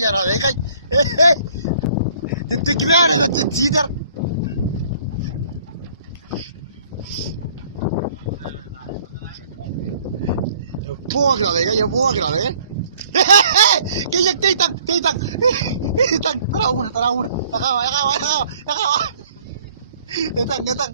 ya rabe kai. Tentu gimana lagi sidar. Buang rabe kai, ya buang rabe kan. Kayak titak. Tarawur. Nakawa. Datang.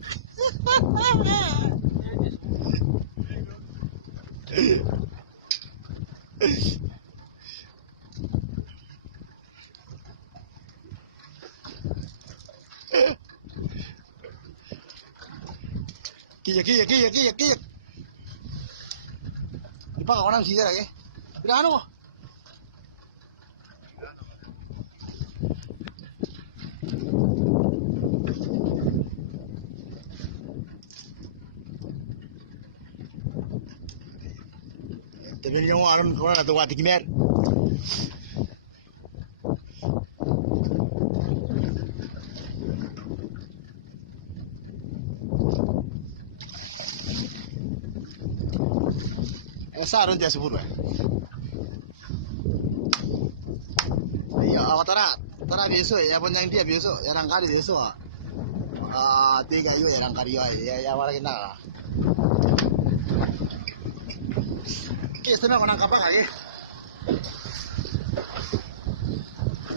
Kiyak. Di pa ako nang sidar lagi. Pinano mo? Tapi ni kamu alam kau nak tahu hati kimer. Saron dia sebut. Iya, awak tara besok ya pun yang dia besok, yang kali besok. Tiga yo yang kali ya wala kita. Kita nak menangkap apa lagi?